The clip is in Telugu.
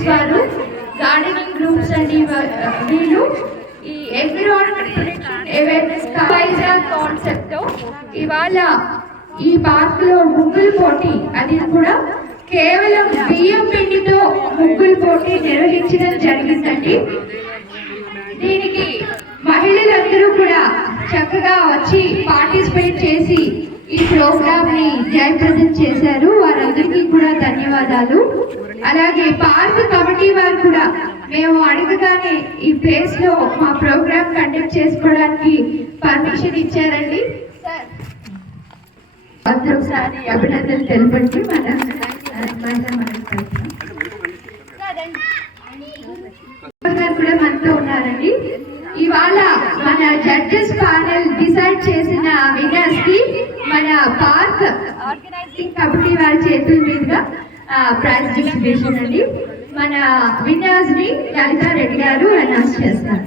గ్రూప్స్ వారు, గార్డెనింగ్ గ్రూప్స్ అండి వీళ్ళు ఈ ఎన్విరాన్మెంట్ ప్రొటెక్షన్ అవేర్నెస్ కాన్సెప్ట్ తో ఇవాళ ఈ పార్క్ లో ముగ్గులు పోటీ, అది కూడా కేవలం బియ్యం పిండితో ముగ్గులు పోటీ నిర్వహించడం జరిగిందండి. దీనికి మహిళలందరూ కూడా చక్కగా వచ్చి పార్టిసిపేట్ చేసి ఈ ప్రోగ్రామ్ ని జయప్రదం చేశారు. వారందరికీ కూడా ధన్యవాదాలు. అలాగే పార్క్ కమిటీ వారు కూడా మేము అడగగానే ఈ ప్లేస్ లో మా ప్రోగ్రామ్ కండక్ట్ చేసుకోవడానికి పర్మిషన్ ఇచ్చారండి. ఒకసారి అభినందనలు తెలపండి. కూడా మనతో ఉన్నారండి. ఇవాళ మన జడ్జెస్ ప్యానెల్ డిసైడ్ చేసిన విన్నర్స్ కి మన పార్క్ ఆర్గనైజింగ్ కమిటీ వారి చేతుల మీదుగా ప్రైజ్ డిస్ట్రిబ్యూషన్ అండి. మన విన్నర్స్ ని లలితా రెడ్డి గారు అనౌన్స్ చేస్తారు.